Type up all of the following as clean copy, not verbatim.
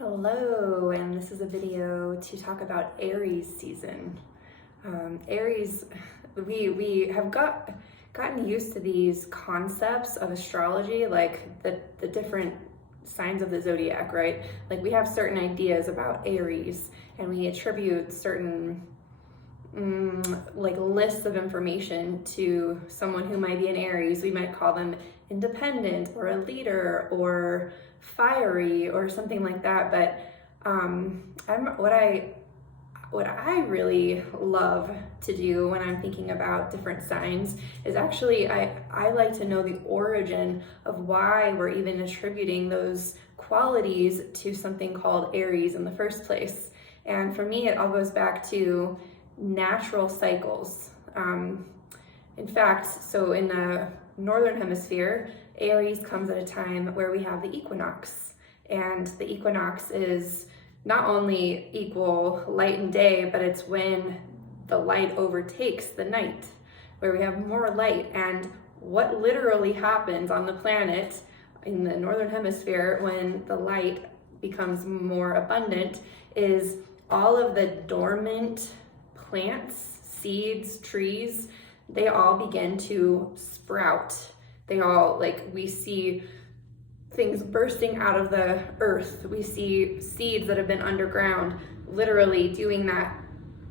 Hello, and this is a video to talk about Aries season. Aries, we have gotten used to these concepts of astrology, like the different signs of the zodiac, right? Like we have certain ideas about Aries, and we attribute certain like lists of information to someone who might be an Aries. We might call them independent or a leader or fiery or something like that. But what I really love to do when I'm thinking about different signs is actually I like to know the origin of why we're even attributing those qualities to something called Aries in the first place. And for me, it all goes back to natural cycles. In fact, so in the northern hemisphere, Aries comes at a time where we have the equinox, and the equinox is not only equal light and day, but it's when the light overtakes the night, where we have more light. And what literally happens on the planet in the northern hemisphere when the light becomes more abundant is all of the dormant plants, seeds, trees, they all begin to sprout. They all, like, we see things bursting out of the earth. We see seeds that have been underground literally doing that,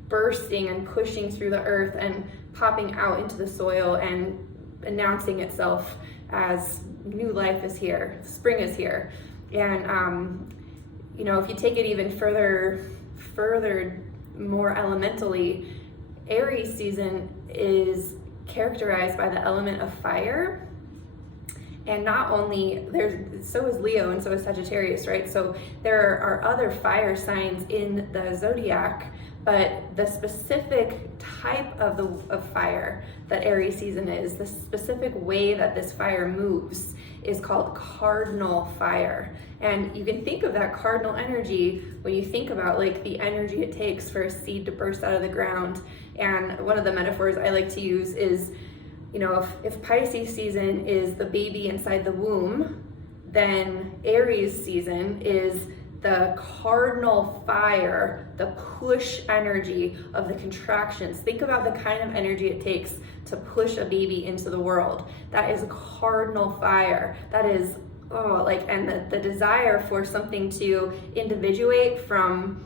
bursting and pushing through the earth and popping out into the soil and announcing itself as new life is here, spring is here. And if you take it even further more elementally, Aries season is characterized by the element of fire. And not only, so is Leo and so is Sagittarius, right? So there are other fire signs in the zodiac, but the specific type of fire that Aries season is, the specific way that this fire moves is called Cardinal Fire. And you can think of that cardinal energy when you think about like the energy it takes for a seed to burst out of the ground. And one of the metaphors I like to use is, if Pisces season is the baby inside the womb, then Aries season is the cardinal fire, the push energy of the contractions. Think about the kind of energy it takes to push a baby into the world. That is cardinal fire. That is, and the desire for something to individuate from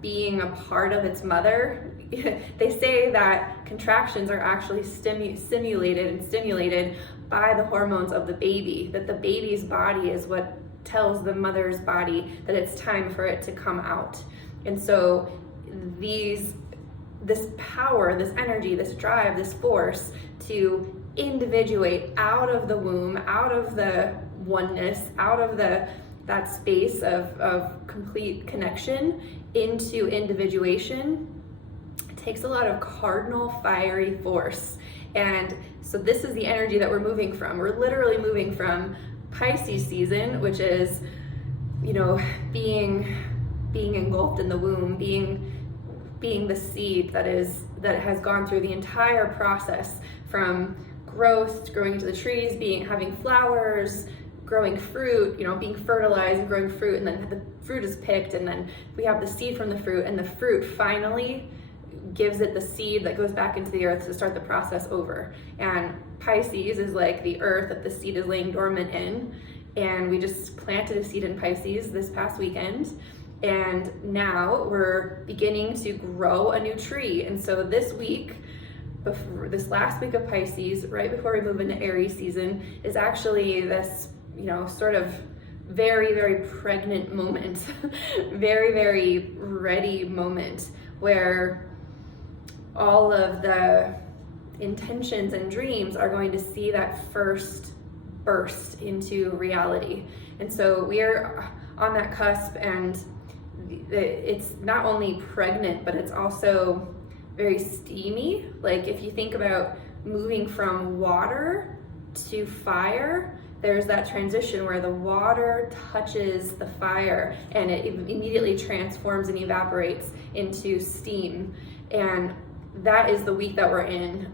being a part of its mother. They say that contractions are actually stimulated by the hormones of the baby, that the baby's body is what tells the mother's body that it's time for it to come out. And so this power, this energy, this drive, this force to individuate out of the womb, out of the oneness, out of that space of complete connection into individuation, takes a lot of cardinal fiery force. And so this is the energy that we're moving from. We're literally moving from Pisces season, which is, being engulfed in the womb, being the seed that has gone through the entire process from growth, growing into the trees, having flowers, growing fruit, being fertilized and growing fruit, and then the fruit is picked, and then we have the seed from the fruit, and the fruit finally gives it the seed that goes back into the earth to start the process over. And Pisces is like the earth that the seed is laying dormant in. And we just planted a seed in Pisces this past weekend. And now we're beginning to grow a new tree. And so this last week of Pisces, right before we move into Aries season, is actually this, sort of very, very pregnant moment, very, very ready moment where all of the intentions and dreams are going to see that first burst into reality. And so we are on that cusp, and it's not only pregnant, but it's also very steamy. Like if you think about moving from water to fire, there's that transition where the water touches the fire and it immediately transforms and evaporates into steam. And that is the week that we're in.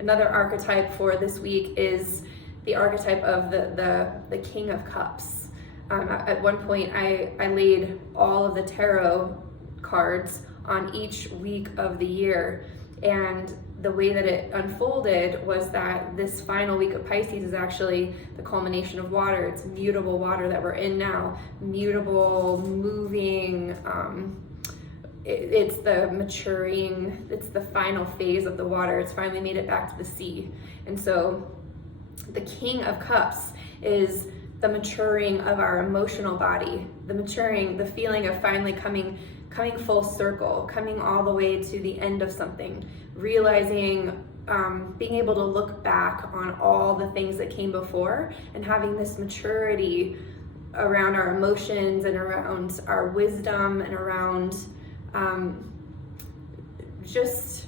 Another archetype for this week is the archetype of the King of Cups. At one point, I laid all of the tarot cards on each week of the year, and the way that it unfolded was that this final week of Pisces is actually the culmination of water. It's mutable water that we're in now, mutable, moving, it's the maturing, it's the final phase of the water. It's finally made it back to the sea. And so the King of Cups is the maturing of our emotional body, the maturing, the feeling of finally coming full circle, coming all the way to the end of something, realizing, being able to look back on all the things that came before and having this maturity around our emotions and around our wisdom and around just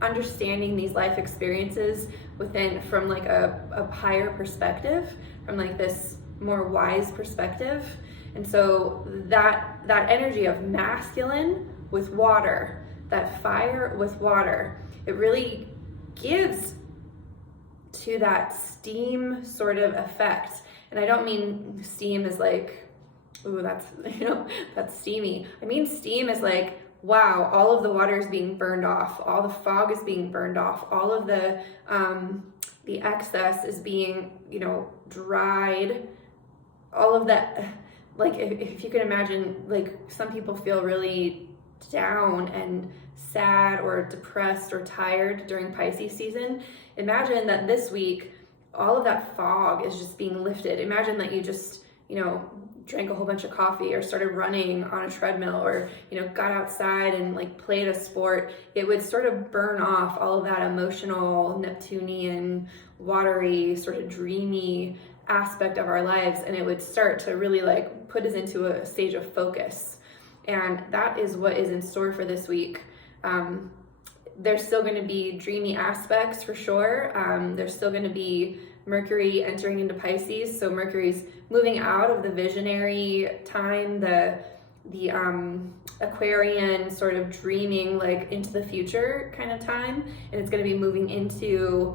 understanding these life experiences from like a higher perspective, from like this more wise perspective. And so that energy of masculine with water, that fire with water, it really gives to that steam sort of effect. And I don't mean steam as like, ooh, that's, that's steamy. I mean steam is like, wow, all of the water is being burned off, all the fog is being burned off, all of the excess is being, dried, all of that. Like if you can imagine, like some people feel really down and sad or depressed or tired during Pisces season. Imagine that this week, all of that fog is just being lifted. Imagine that you just, drank a whole bunch of coffee or started running on a treadmill or, got outside and like played a sport. It would sort of burn off all of that emotional, Neptunian, watery, sort of dreamy aspect of our lives, and it would start to really like put us into a stage of focus. And that is what is in store for this week. There's still going to be dreamy aspects for sure. There's still going to be Mercury entering into Pisces, so Mercury's moving out of the visionary time, the Aquarian sort of dreaming like into the future kind of time, and it's going to be moving into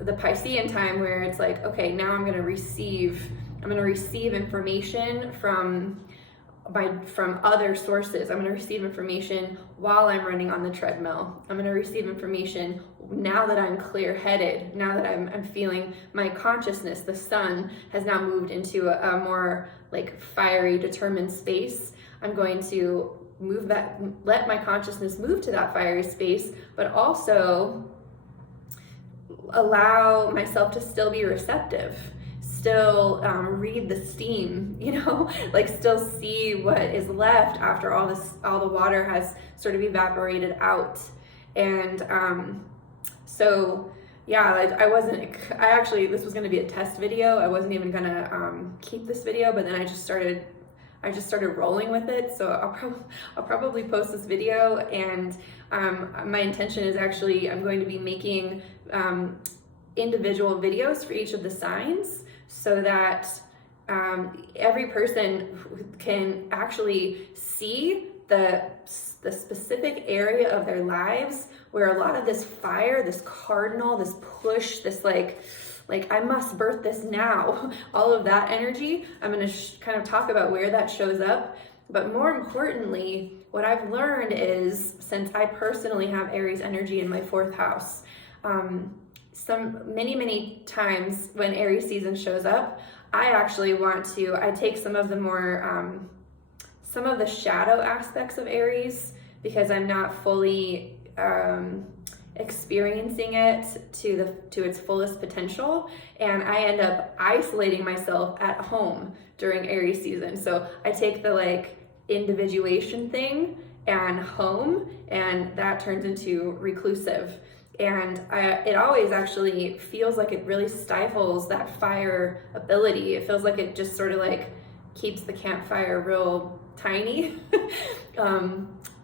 the Piscean time where it's like, okay, now I'm going to receive information from other sources. I'm going to receive information while I'm running on the treadmill. I'm going to receive information now that I'm clear-headed, now that I'm feeling my consciousness, the sun has now moved into a more like fiery, determined space. I'm going to let my consciousness move to that fiery space, but also allow myself to still be receptive, still read the steam, like still see what is left after all the water has sort of evaporated out. And so yeah, this was going to be a test video. I wasn't even going to keep this video, but then I just started rolling with it. So I'll probably post this video, and my intention is actually I'm going to be making individual videos for each of the signs, so that every person can actually see the specific area of their lives where a lot of this fire, this cardinal, this push, this like I must birth this now, all of that energy, I'm going to kind of talk about where that shows up. But more importantly, what I've learned is, since I personally have Aries energy in my 4th house, many times when Aries season shows up, I take some of the more, some of the shadow aspects of Aries, because I'm not fully experiencing it to its fullest potential, and I end up isolating myself at home during Aries season. So I take the like individuation thing and home, and that turns into reclusive. And it always actually feels like it really stifles that fire ability. It feels like it just sort of like keeps the campfire real tiny.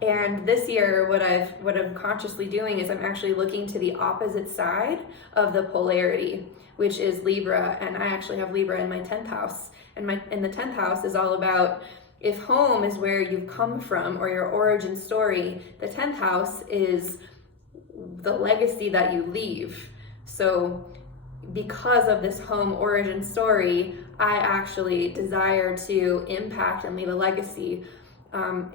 And this year, what I'm consciously doing is I'm actually looking to the opposite side of the polarity, which is Libra, and I actually have Libra in my 10th house. And the 10th house is all about, if home is where you've come from or your origin story, the 10th house is the legacy that you leave. So because of this home origin story, I actually desire to impact and leave a legacy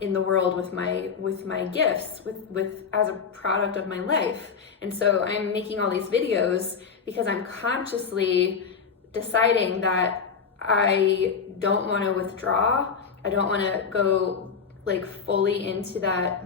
in the world with my gifts, with as a product of my life. And so I'm making all these videos because I'm consciously deciding that I don't want to withdraw. I don't want to go like fully into that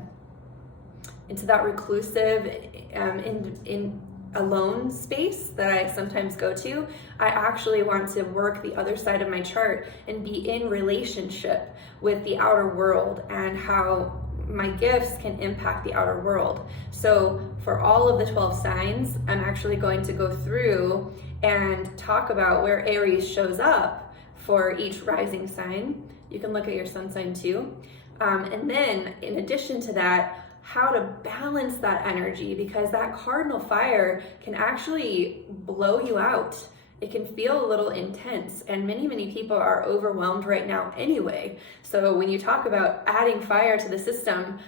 reclusive in alone space that I sometimes go to. I actually want to work the other side of my chart and be in relationship with the outer world and how my gifts can impact the outer world. So for all of the 12 signs, I'm actually going to go through and talk about where Aries shows up for each rising sign. You can look at your sun sign too. And then in addition to that, how to balance that energy, because that cardinal fire can actually blow you out. It can feel a little intense, and many people are overwhelmed right now anyway. So when you talk about adding fire to the system,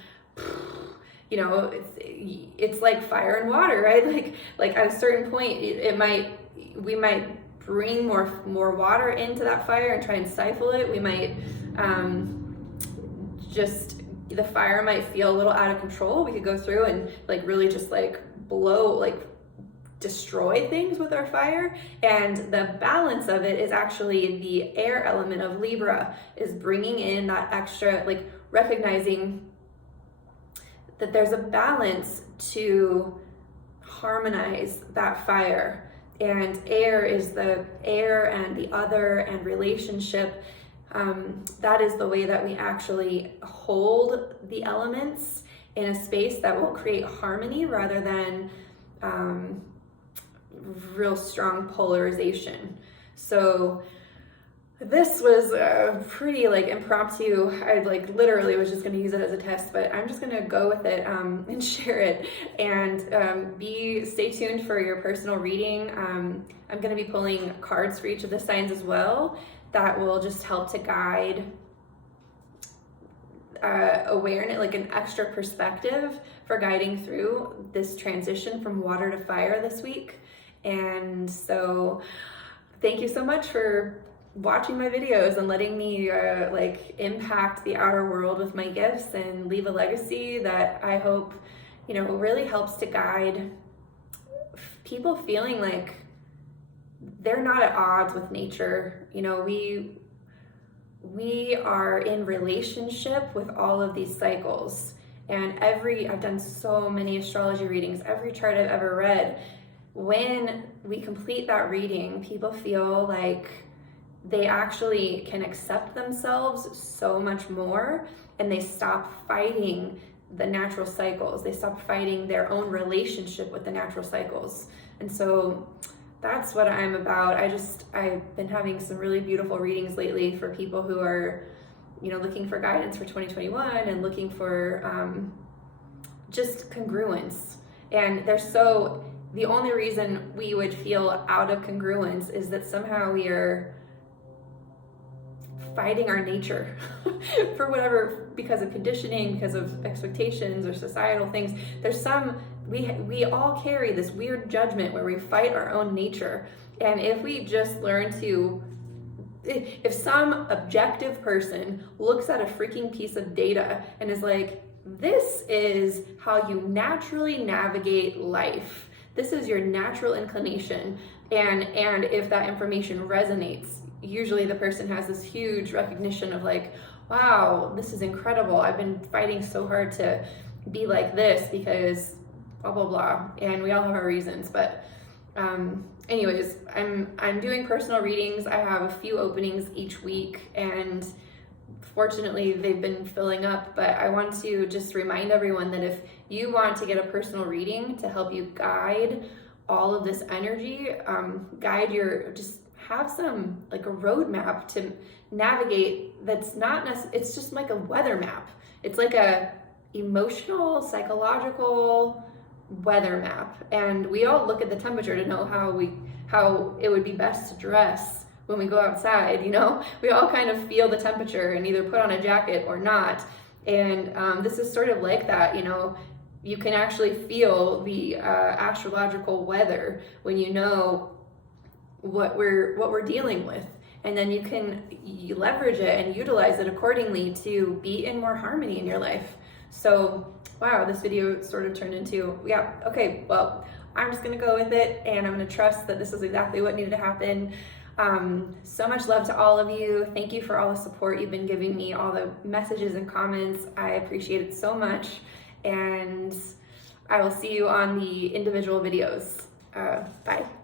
you know, it's like fire and water, right? Like at a certain point, we might bring more water into that fire and try and stifle it. We might the fire might feel a little out of control. We could go through and like really just like blow, like destroy things with our fire. And the balance of it is actually the air element of Libra is bringing in that extra, like recognizing that there's a balance to harmonize that fire. And air is the air and the other and relationship. That is the way that we actually hold the elements in a space that will create harmony rather than real strong polarization. So this was a pretty like impromptu. I like literally was just going to use it as a test, but I'm just going to go with it and share it. And stay tuned for your personal reading. I'm going to be pulling cards for each of the signs as well. That will just help to guide awareness, like an extra perspective for guiding through this transition from water to fire this week. And so thank you so much for watching my videos and letting me like impact the outer world with my gifts and leave a legacy that I hope, you know, really helps to guide people feeling like they're not at odds with nature. You know, we are in relationship with all of these cycles. And I've done so many astrology readings, every chart I've ever read. When we complete that reading, people feel like they actually can accept themselves so much more, and they stop fighting the natural cycles. They stop fighting their own relationship with the natural cycles. And so that's what I'm about. I've been having some really beautiful readings lately for people who are, you know, looking for guidance for 2021 and looking for just congruence. And the only reason we would feel out of congruence is that somehow we are fighting our nature for whatever, because of conditioning, because of expectations or societal things. We all carry this weird judgment where we fight our own nature. And if we just learn to, if some objective person looks at a freaking piece of data and is like, this is how you naturally navigate life. This is your natural inclination. And if that information resonates, usually the person has this huge recognition of like, wow, this is incredible. I've been fighting so hard to be like this because blah, blah, blah. And we all have our reasons. But anyways, I'm doing personal readings. I have a few openings each week, and fortunately they've been filling up. But I want to just remind everyone that if you want to get a personal reading to help you guide all of this energy, just have some, like a roadmap to navigate. That's not it's just like a weather map. It's like a emotional, psychological weather map. And we all look at the temperature to know how it would be best to dress when we go outside, you know? We all kind of feel the temperature and either put on a jacket or not. And this is sort of like that, you know? You can actually feel the astrological weather when you know what we're dealing with. and then you leverage it and utilize it accordingly to be in more harmony in your life. So wow, this video sort of turned into, yeah, okay, well, I'm just gonna go with it, and I'm gonna trust that this is exactly what needed to happen. So much love to all of you. Thank you for all the support you've been giving me, all the messages and comments. I appreciate it so much, and I will see you on the individual videos. Bye.